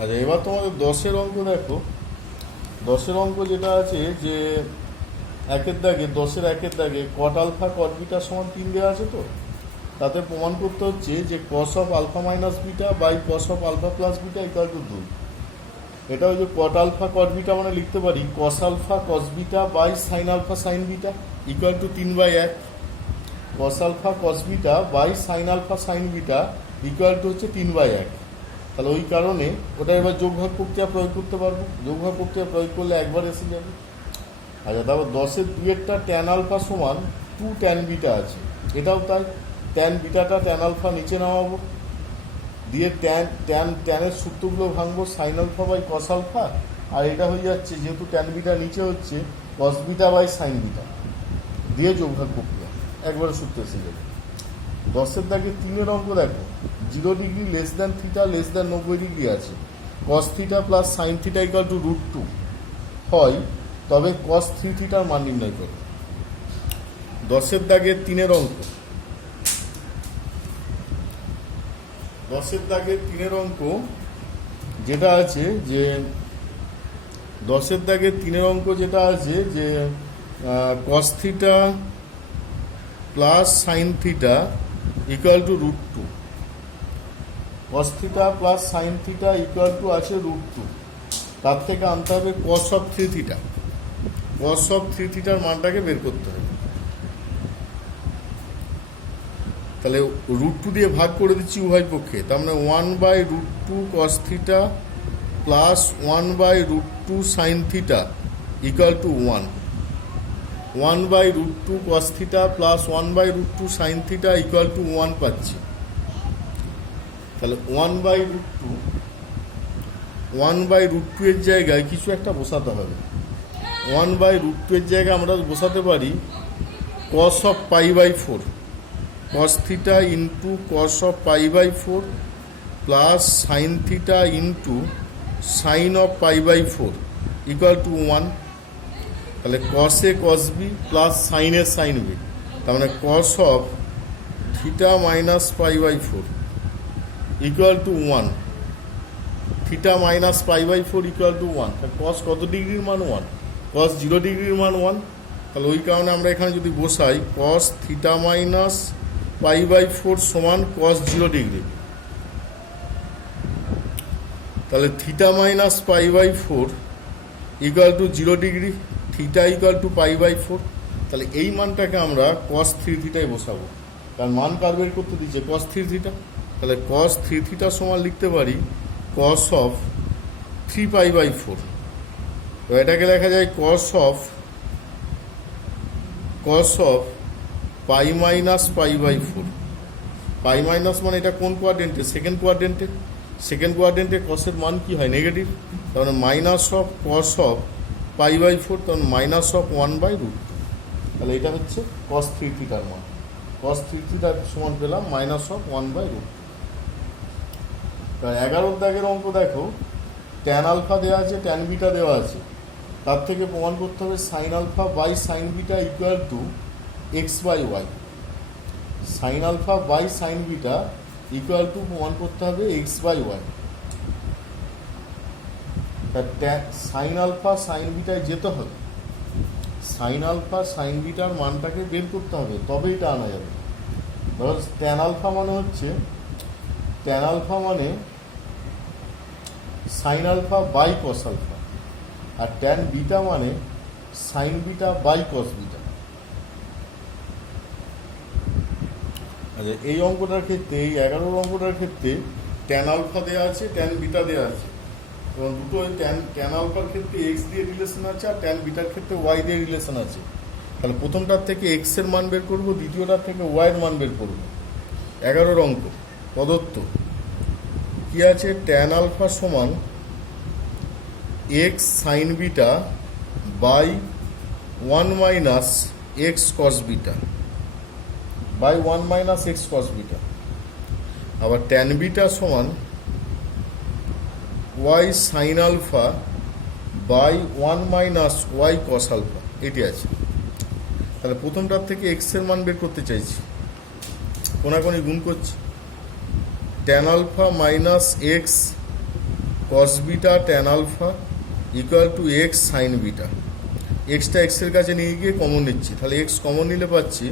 আর এবার তোমাদের 10-এর অঙ্ক দেখো। 10-এর অঙ্ক যেটা আছে যে একের দাগে 10-এর একের দাগে কট আলফা কট বিটা সমান 3 দেওয়া আছে। তো তাতে প্রমাণ করতে হচ্ছে যে cos of alpha minus beta by cos of alpha plus beta equal to 2। এটা ওই যে কট আলফা কট বিটা মানে লিখতে পারি cos alpha cos beta by sine alpha sine beta equal to 3/1। Cos alpha cos beta by sine alpha sine beta equal to হচ্ছে 3/1। তাহলে ওই কারণে ওটা এবার যোগভাগ প্রক্রিয়া প্রয়োগ করতে পারবো। যোগভাগ প্রক্রিয়া প্রয়োগ করলে একবার এসে যাবে। আচ্ছা, তারপর 10-এর 2-এরটা ট্যান আলফা সমান 2 ট্যান বিটা আছে, এটাও তাই। ট্যান বিটাটা ট্যান আলফা নিচে নামাবো, দিয়ে ট্যানের সূত্রগুলো ভাঙবো sine alpha by cos alpha, আর এটা হয়ে যাচ্ছে যেহেতু ট্যান বিটা নিচে হচ্ছে cos beta by sine beta, দিয়ে যোগভাগ প্রক্রিয়া একবারে সূত্র এসে যাবে। 10-এর দাগে 3-এর অঙ্ক দেখো। 0 degree less than theta less than 90 degree আছে, cos theta plus sine theta equal to √2 হয়, তবে কস 3 থিটার মান নির্ণয় করো। 10-এর দাগের 3-এর অঙ্ক। 10-এর দাগের 3-এর অঙ্ক যেটা আছে যে 10-এর দাগের 3-এর অঙ্ক যেটা আছে যে cos theta plus sine theta equal to √2। Cos theta plus sine theta equal two আছে √2। তার থেকে আনতে হবে cos of 3 theta. Cos of 3 থিটার মানটাকে বের করতে হবে। তাহলে √2 দিয়ে ভাগ করে দিচ্ছি উভয় পক্ষে, তার মানে 1/√2 কস theta plus 1/√2 sign theta equal to 1। 1/√2 cos theta plus 1/√2 sign theta equal to 1 পাচ্ছি। তাহলে 1/√2 এর জায়গায় কিছু একটা বসাতে হবে। 1/√2 এর জায়গায় আমরা বসাতে পারি cos of π/4, cos theta into cos of π/4 plus sine theta into sine of π/4 equal to 1। তাহলে cos A cos B plus sine A sine B, তার মানে cos of theta minus π/4 equal to 1। Theta minus π/4 equal to 1। Cos কত ডিগ্রির মান 1, কস 0 ডিগ্রির মান 1। তাহলে ওই কারণে আমরা এখানে যদি বসাই কস থিটা মাইনাস π/4 সমান কস 0 ডিগ্রি, তাহলে theta minus π/4 equal to 0 degree, theta equal to π/4। তাহলে এই মানটাকে আমরা কস 3 থিটায় বসাবো, কারণ মান কার বের করতে দিচ্ছে কস 3 থিটা। তাহলে কস 3 থিটা সমান লিখতে পারি কস অফ 3π/4। তো এটাকে লেখা যায় cos of pi minus π/4। Pi minus মানে এটা কোন কোয়াড্রেন্টে? সেকেন্ড কোয়াড্রেন্টে। সেকেন্ড কোয়াড্রেন্টে কসের মান কি হয়? নেগেটিভ। তাহলে মাইনাস অফ কস অফ π/4, তখন মাইনাস অফ 1/√2। তাহলে এটা হচ্ছে কস 3 থিটার মান। কস 3 থিটার সমান পেলাম মাইনাস অফ 1/√2। 11-র দাগের অঙ্ক দেখো। ট্যান আলফা দেওয়া আছে, ট্যান বিটা দেওয়া আছে, তার থেকে প্রমাণ করতে হবে sine alpha by sine beta equal to x/y। Sine alpha by sine beta equal to প্রমাণ করতে হবে x/y। সাইন আলফা সাইন বিটায় যেতে হবে, সাইন আলফা সাইন বিটার মানটাকে বের করতে হবে, তবে এটা আনা যাবে। ধর ট্যান আলফা মানে হচ্ছে ট্যান আলফা মানে sine alpha by cos alpha, আর ট্যান বিটা মানে sine beta by cos beta. আচ্ছা, এই অঙ্কটার ক্ষেত্রে, এই 11-র অঙ্কটার ক্ষেত্রে ট্যান আলফা দেওয়া আছে, ট্যান বিটা দেওয়া আছে, এবং দুটো ট্যান আলফার ক্ষেত্রে এক্স দিয়ে রিলেশন আছে, আর ট্যান বিটার ক্ষেত্রে ওয়াই দিয়ে রিলেশন আছে। তাহলে প্রথমটার থেকে এক্স এর মান বের করবো, দ্বিতীয়টার থেকে ওয়াই এর মান বের করবো। 11-র অঙ্ক প্রদত্ত কি আছে? ট্যান আলফা সমান x sine beta by 1 minus x cos beta by 1 minus x cos beta. আবার ট্যান বিটা সমান Y sine alpha by 1 minus Y cos alpha, এটি আছে। তাহলে প্রথমটার থেকে এক্স এর মান বের করতে চাইছি, কোনাকুনি গুণ করছি। Tan alpha minus x cos beta tan alpha equal to x sine beta. এক্সটা এক্সের কাছে নিয়ে গিয়ে কমন নিচ্ছি, তাহলে এক্স কমন নিলে পাচ্ছি,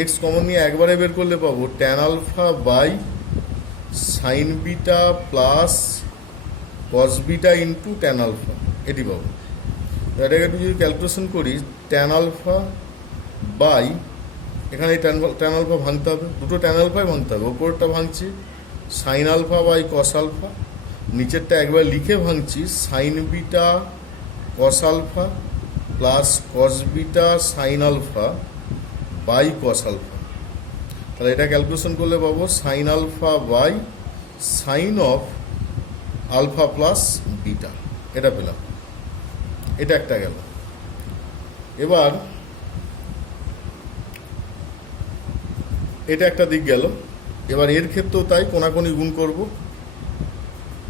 এক্স কমন নিয়ে একবারে বের করলে পাবো tan alpha by sine beta plus cos beta into tan alpha, এটি পাবো। এটাকে একটু যদি ক্যালকুলেশন করি, ট্যান আলফা বাই, এখানে এই ট্যান আলফা ভাঙতে হবে, দুটো ট্যান আলফাই ভাঙতে হবে, ওপরটা ভাঙছি sine alpha by cos alpha, নিচেরটা একবার লিখে ভাঙছি sine beta cos alpha plus cos beta sine alpha by cos alpha. তাহলে এটা ক্যালকুলেশন করলে পাবো sine alpha by sine of alpha plus beta, এটা পেলাম। এটা একটা গেল। এবার এটা একটা দিক গেল। এবার এর ক্ষেত্রেও তাই, কোনাকুনি গুণ করব,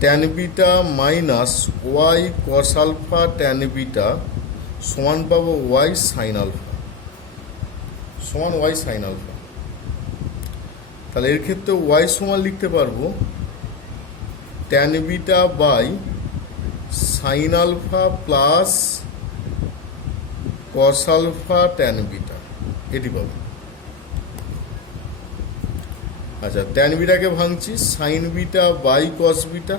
tan beta minus Y cos alpha tan beta সমান পাবো ওয়াই সাইন আলফা, সমান ওয়াই সাইন আলফা। তাহলে এর ক্ষেত্রে ওয়াই সমান লিখতে পারবো tan beta by sine alpha plus cos alpha tan beta, এটি পাবো। আচ্ছা, ট্যান বিটাকে ভাঙছি sine beta by cos beta,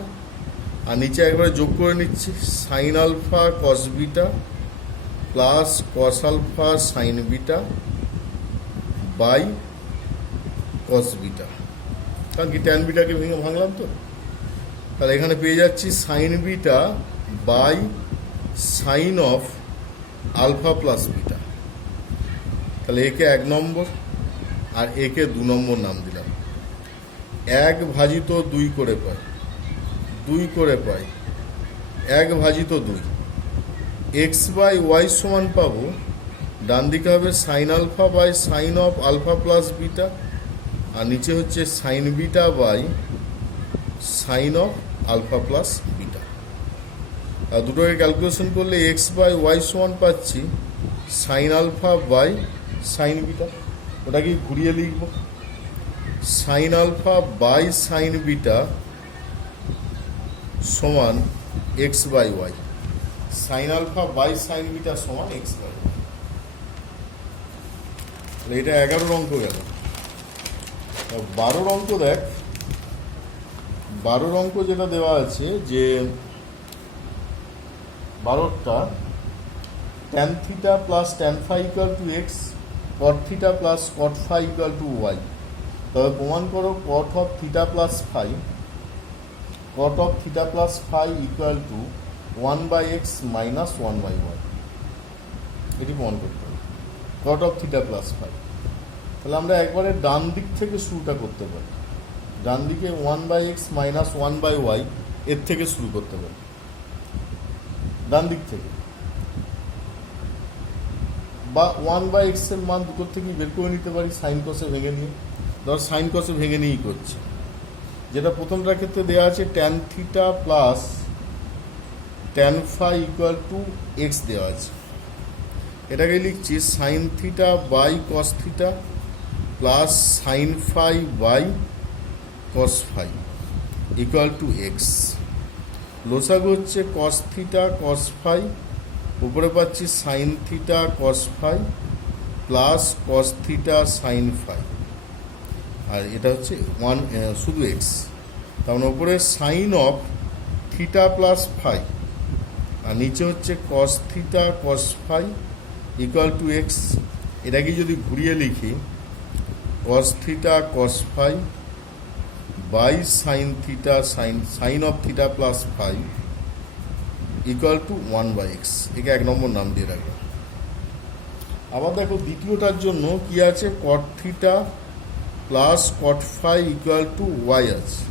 আর নিচে একবারে যোগ করে নিচ্ছি sine alpha cos beta plus cos alpha sine beta by cos beta, কারণ কি ট্যান বিটাকে ভেঙে ভাঙলাম তো। তাহলে এখানে পেয়ে যাচ্ছি sine beta by sine of alpha plus beta. তাহলে একে 1 নম্বর আর একে 2 নম্বর নাম দিলাম। 1 ভাজিত 2 করে পাই, 2 করে পাই 1 ভাজিত 2। এক্স বাই ওয়াই সমান পাবো, ডান দিকে হবে sine alpha by sine of alpha plus beta, আর নিচে হচ্ছে sine beta by sine of alpha plus beta. আর দুটোকে ক্যালকুলেশন করলে এক্স বাই ওয়াই সমান পাচ্ছি sine alpha by sine beta. ওটাকে ঘুরিয়ে লিখব sine alpha by sine beta সমান X by Y, sine alpha by sine beta সমান এক্স বাই ওয়াই। এটা 11 অঙ্ক গেল। 12 অঙ্ক দেখ, 12 অঙ্ক যেটা দেওয়া আছে যে 12টা tan theta plus tan phi equal to X, cot theta plus cot phi equal to Y. তবে প্রমাণ করো cot of theta plus phi, cot of theta plus phi equal to 1/x minus 1/y। এটি প্রমাণ করতে হবে, cot of theta plus phi. তাহলে আমরা একবারে ডান দিক থেকে শুরুটা করতে পারি, ডান দিকে 1/x মাইনাস 1/y এর থেকে শুরু করতে পারি, ডান দিক থেকে, বা 1/x এর মান দুটোর থেকেই বের করে নিতে পারি সাইন কসে ভেঙে নিয়ে। ধর সাইন কসে ভেঙে নিয়েই করছে, যেটা প্রথমটার ক্ষেত্রে দেওয়া আছে tan theta plus tan phi equal to x দেওয়া আছে। এটাকে লিখছি sine theta by cos theta plus sine phi by cos phi equal to x. লসাগু হচ্ছে কস থিটা কস ফাই, উপরে পাচ্ছি sine theta cos phi plus cos theta sine phi, আর এটা হচ্ছে শুধু এক্স। তার মানে উপরে sine of theta plus phi, আর নিচে হচ্ছে cos theta cos phi equal to x. এটাকে যদি ঘুরিয়ে লিখি cos theta cos phi by sine theta sine of theta plus phi equal to 1/x। একে 1 নম্বর নাম দিয়ে রাখলাম। আবার দেখো দ্বিতীয়টার জন্য কি আছে, cot theta plus cot phi equal to y আছে,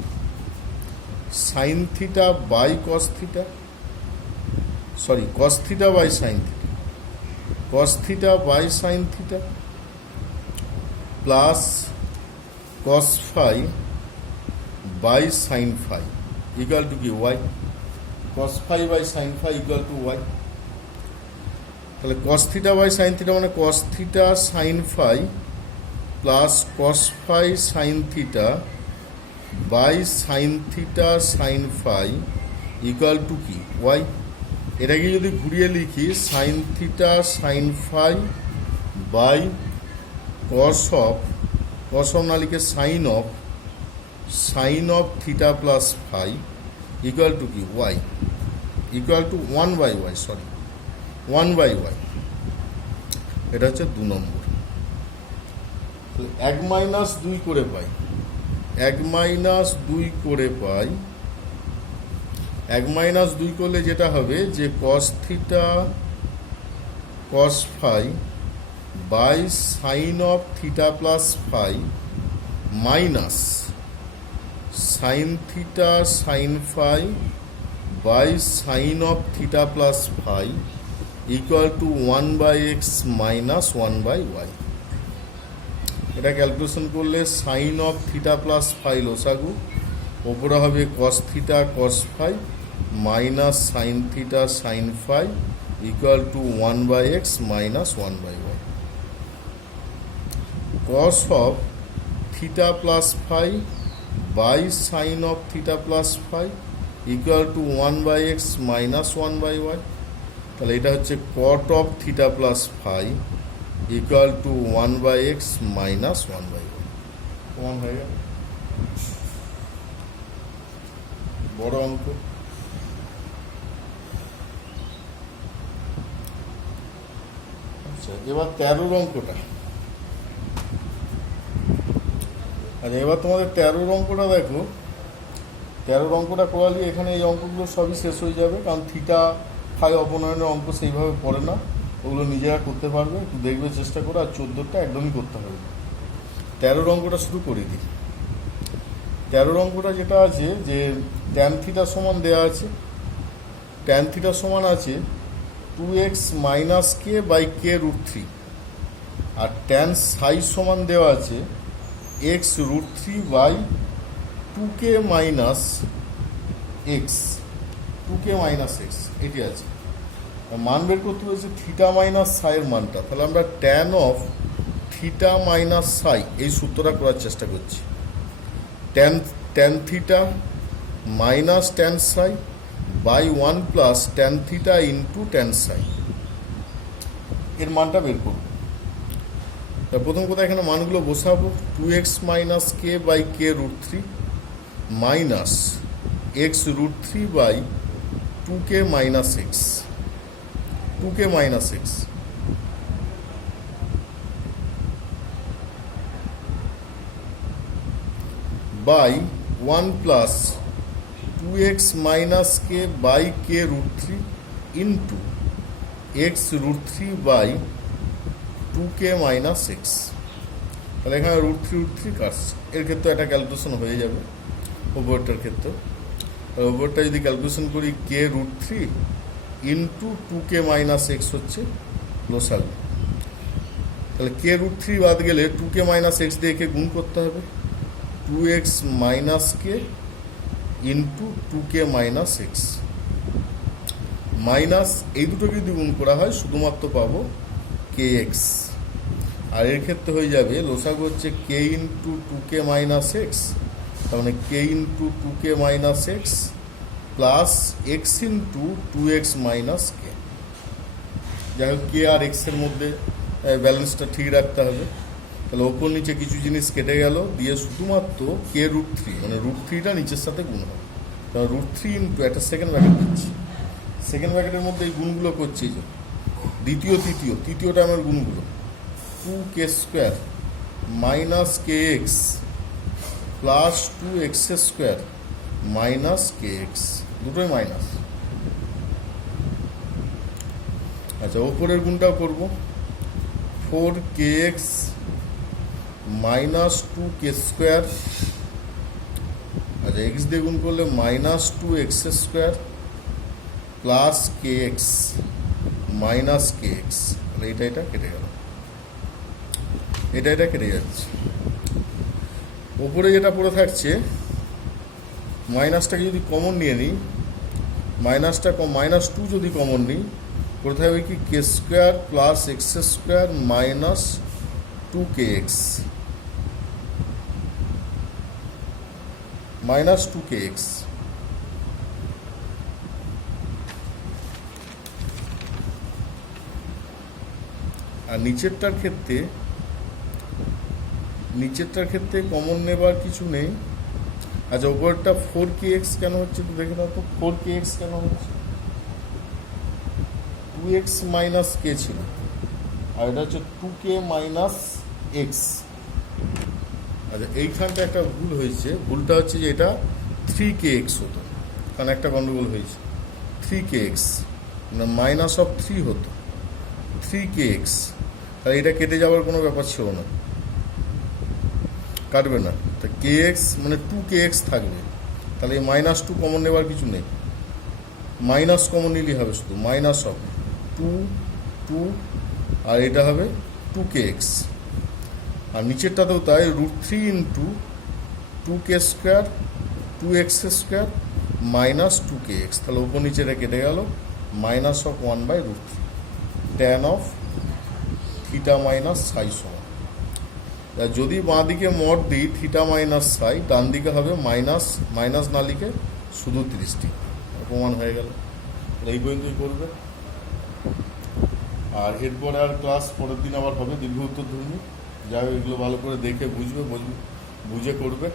sine theta by cos theta, sorry cos theta by sine theta, cos theta by sine theta plus cos phi by sine phi equal to কি y, cos phi by sine phi equal to y. তাহলে cos theta by sine theta মানে cos theta sine phi plus cos phi sine theta by sine theta sine phi equal to কি y. এটাকে যদি ঘুরিয়ে লিখি sine theta sine phi by cos of না লিখে sine of theta plus phi equal to কি y, equal to 1/y, sorry 1/y। এটা হচ্ছে 2 নম্বর। 1-2 করে পাই, 1-2 করে পাই। 1-2 করলে যেটা হবে যে cos theta cos phi by sine of theta plus phi minus sine theta sine phi by sine of theta plus phi equal to 1/x minus 1/y। এটা calculation করলে sine of theta plus phi লসাগু, ওপরে হবে cos theta cos phi minus sine theta sine phi equal to 1/x minus 1/y। Cos of theta plus phi by sine of theta plus phi equal to 1/x minus 1/y। তাহলে এটা হচ্ছে cot of theta plus phi equal to 1/x minus 1/y। প্রমাণ হয়ে গেল, বড় অঙ্ক। আচ্ছা, এবার 13 অঙ্কটা। আচ্ছা, এবার তোমাদের 13 অঙ্কটা দেখো। 13 অঙ্কটা করালে এখানে এই অঙ্কগুলো সবই শেষ হয়ে যাবে, কারণ থিটা ফাই অপনয়নের অঙ্ক সেইভাবে পড়ে না, ওগুলো নিজেরা করতে পারবে, একটু দেখবে চেষ্টা করে। আর 14টা একদমই করতে হবে। 13 অঙ্কটা শুরু করে দিই। 13 অঙ্কটা যেটা আছে যে ট্যান থিটা সমান দেওয়া আছে, ট্যান থিটা সমান আছে 2x minus k by k root 3, আর ট্যান সাই সমান দেওয়া আছে x root 3 by 2k minus x, 2k minus x, এটি আছে। মান বের করতে হয়েছে থিটা মাইনাস সাইয়ের মানটা। তাহলে আমরা ট্যান অফ থিটা মাইনাস সাই এই সূত্রটা করার চেষ্টা করছি। Tan theta minus tan psi by 1 plus tan theta into tan psi, এর মানটা বের করব। প্রথম কথা এখানে মানগুলো বসাবো। 2x minus k by k root 3 minus x root 3 by 2k minus x, 2k minus x by 1 plus 2x minus k by k root 3 into x root 3 by 2k minus x. তাহলে এখানে root 3 কাটছে, এর ক্ষেত্রে একটা calculation হয়ে যাবে ওভারটার ক্ষেত্রে। ওভারটা যদি ক্যালকুলেশন করি k root 3 into 2k minus x হচ্ছে লসাগু। তাহলে কে রুট 3 বাদ গেলে 2k মাইনাস এক্স দিয়ে কে গুণ করতে হবে, 2x minus k into 2k minus x minus এই দুটোকে যদি গুণ করা হয় শুধুমাত্র পাবো কে এক্স। আর এর ক্ষেত্রে হয়ে যাবে লসাগু হচ্ছে কে ইন্টু 2k মাইনাস এক্স, তার মানে k into 2k minus x plus x into 2x minus k. যাই হোক, কে আর এক্সের মধ্যে ব্যালেন্সটা ঠিক রাখতে হবে। তাহলে ওপর নিচে কিছু জিনিস কেটে গেল, দিয়ে শুধুমাত্র কে রুট 3 মানে রুট 3টা নিচের সাথে গুণ হবে। তাহলে রুট 3 ইন্টু একটা সেকেন্ড ব্র্যাকেট দিচ্ছি, সেকেন্ড ব্র্যাকেটের মধ্যে এই গুণগুলো করছি, যে তৃতীয় টার্মের গুণগুলো 2k square minus k x plus 2x square minus k x, দুটোই মাইনাস। আচ্ছা, ওপরের গুণটাও করব, 4kx মাইনাস 2k স্কোয়ার। আচ্ছা, এক্স দিয়ে গুণ করলে মাইনাস 2x স্কোয়ার প্লাস কে এক্স মাইনাস কে এক্স। তাহলে এটা কেটে গেল, এটা কেটে যাচ্ছে। ওপরে যেটা পড়ে থাকছে মাইনাসটাকে যদি কমন নিয়ে নিই, মাইনাস 2 যদি কমন নিই, পড়ে থাকবে কি k square plus x square minus 2kx minus 2kx। আর নিচেরটার ক্ষেত্রে কমন নেবার কিছু নেই। আচ্ছা, ওপরটা 4kx কেন হচ্ছে একটু দেখে দাও তো। 4kx কেন হচ্ছে? 2x মাইনাস কে ছিল, আর এটা হচ্ছে 2k মাইনাস এক্স। আচ্ছা, এইখানটা একটা ভুল হয়েছে। ভুলটা হচ্ছে যে এটা 3kx হতো, কারণ একটা গন্ডগোল হয়েছে। 3kx মানে মাইনাস অফ 3 হতো, 3kx। তাহলে এটা কেটে যাওয়ার কোনো ব্যাপার ছিল না, কাটবে না। তা kx মানে 2kx থাকবে। তাহলে এই -2 কমন নেবার কিছু নেই, মাইনাস কমন নিলেই হবে, শুধু মাইনাস অফ 2 আর এটা হবে 2kx। আর নিচেরটাতেও তাই, √3 into 2k square 2x square minus 2kx। তাহলে উপর নিচেটা কেটে গেল, minus of 1/√3 tan of theta minus সাই সমান। যদি বাঁ দিকে মড দিই থিটা মাইনাস সাই, ডান দিকে হবে মাইনাস না লিখে শুধু 30 প্রমাণ হয়ে গেল। এই পর্যন্তই করবে। আর এরপরে আর ক্লাস পরের দিন আবার হবে দীর্ঘ উত্তর ধর্মী। যাই হোক, এগুলো ভালো করে দেখে বুঝে করবে।